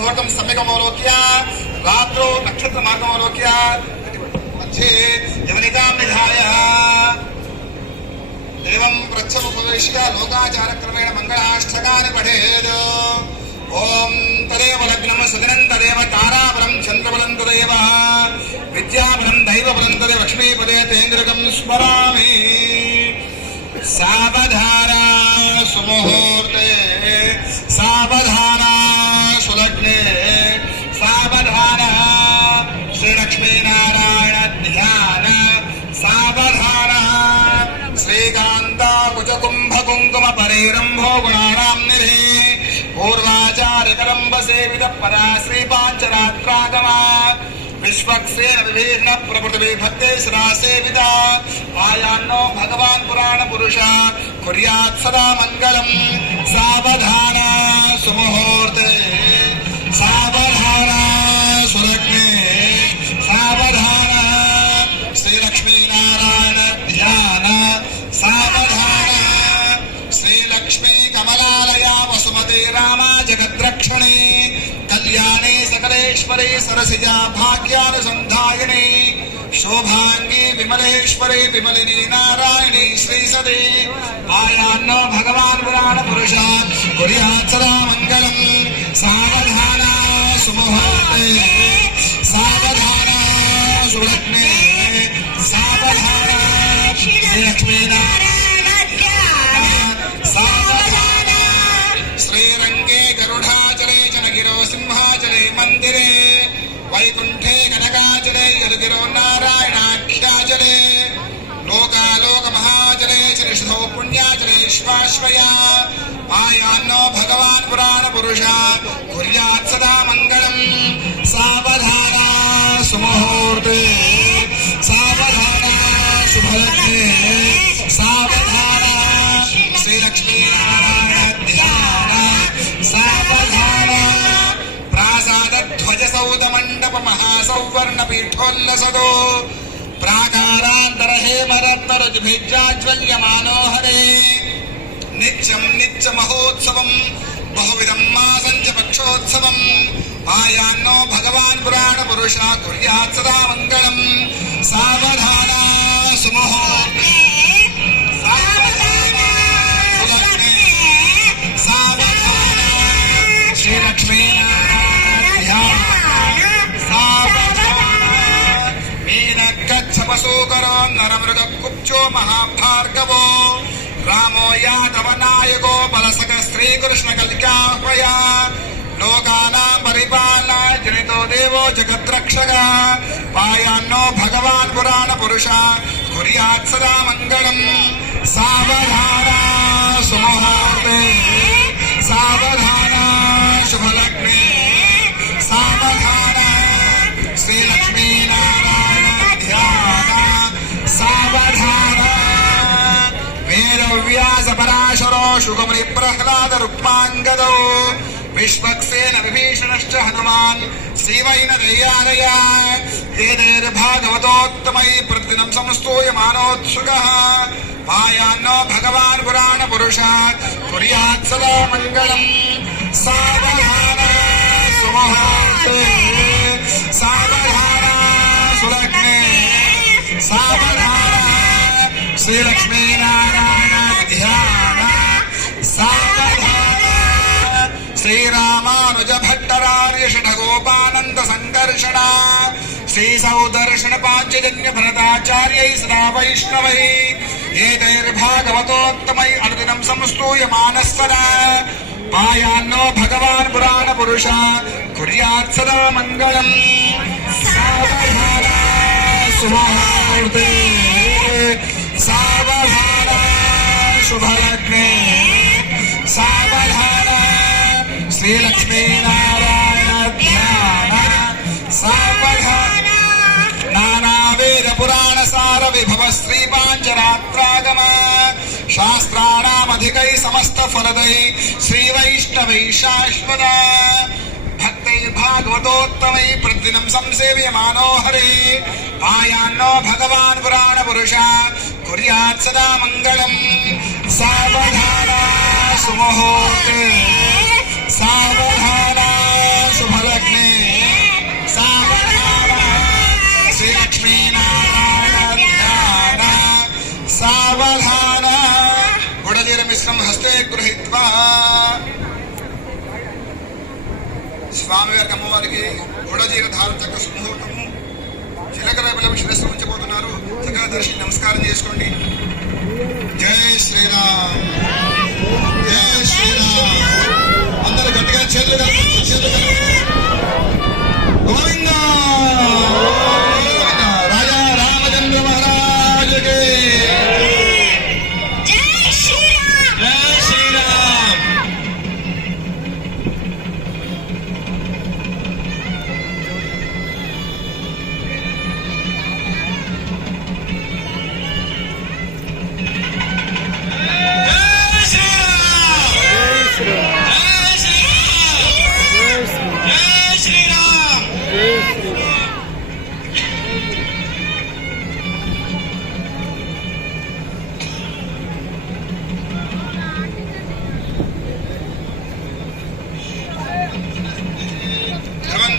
ముహూర్తం సమ్యకమవలోక్య రాత్రో నక్షత్ర మార్గమవలోక్య మధ్యే యవనితాం లోకాచారక్రమేణ మంగళాష్టకాన్ని పఠేద్ ఓం తదేవ లగ్నం సుగనం తదేవ తారాబలం చంద్రబలం తదేవ విద్యాబలం దైవబలం తదే లక్ష్మీపదే తేంద్రకం స్మరామి సావధారా సేవిత పరా శ్రీపాంచరాత్రాగమా విశ్వక్సేన విభీషణ ప్రభుత్వే భక్తే శ్రాసేవిత ఆయాన్నో భగవాన్ పురాణ పురుష. కుర్యాత్ సదా మంగళం. సావధాన సుమహో सकलेश्वरे सरसिजा भाग्यानुसन्धायिने, शोभाङ्गी विमलेश्वरे विमलिनी नारायणी श्रीसदे आयान्न भगवान् पुराण पुरुष कुर्यात् सदा मङ्गलम् सावधान सुमुहूर्ते सावधान सुलग्ने सावधान श्रीलक्ष्मीनारायण सावधान श्रीरङ्गे गरुडाचले जनगिरो सिंहाचले मन्दिरे वैकुण्ठे कनकाचले यदुगिरो नारायणाख्याचले लोकालोकमहाचले चरिषधो पुण्याचलेश्वाश्वया आयान्नो भगवान् पुराणपुरुष कुर्यात् सदा मङ्गलम् సౌవర్ణ పీఠోల్లసదో ప్రాకారాంతర హేమరత్నరజుభిజ్రాజ్వల్య మానోహరే నిత్యం నిత్య మహోత్సవం బహువిధం మాసంచ పక్షోత్సవం ఆయాన్నో భగవాన్ పురాణ పురుషా కుర్యాత్ సదా మంగళం नरमृगकुब्जो महाभार्गवो रामो यादव नायको बलसक श्रीकृष्णकलिकाह्वया लोकानां परिपालना जनितो देवो जगद्रक्षक। पायान्नो भगवान् पुराणपुरुष कुर्यात् सदा मङ्गलम् सावधाना सुमुहूर्ते सावधाना। సుగముని ప్రహ్లాద రుక్మాంగదో విశ్వక్సేన విభీషణశ్చ హనుమాన్ శ్రీవైన దయ్యాలయ ఏనైర్భాగవతోత్తమై ప్రతిదినం సంస్తూయమానోత్సుక మాయాన్నో భగవాన్ పురాణ పురుషాత్ కుర్యాత్ సదా మంగళం సావధాన సుమహాతే సావధాన సులగ్నే సావధాన శ్రీలక్ష్మీనారాయణ षठगोपानन्द सङ्कर्षण श्रीसौदर्शन पाञ्चजन्य भरताचार्यै सदा वैष्णव एतैर्भागवतोत्तमै अनुदिनं संस्तूयमानः सदा पायान्नो भगवान् पुराणपुरुष, कुर्यात् सदा मङ्गलम्। सावधान सुमुहूर्ते सावधान, शुभलग्ने। सावधान श्रीलक्ष्मीनारायण సమస్త ఫలదై శ్రీ వైష్ణవై శాశ్వత భక్తై భాగవతోత్తమై ప్రతిదినం సంసేవ్య మానోహరే ఆయాన్నో భగవాన్ పురాణ పురుష కుర్యాత్ సదా మంగళం సావధానా సుమహోతే సంవత్సరం హస్తే గృహీత్వా స్వామి వారికి అమ్మవారికి గూఢజీర ధారణ చక్క సుముహూర్తము చిలకర బిలం ఉంచబోతున్నారు చక్కగా దర్శి నమస్కారం చేసుకోండి. జై శ్రీరామ్. జై శ్రీరామ్. అందరు గట్టిగా చేతులు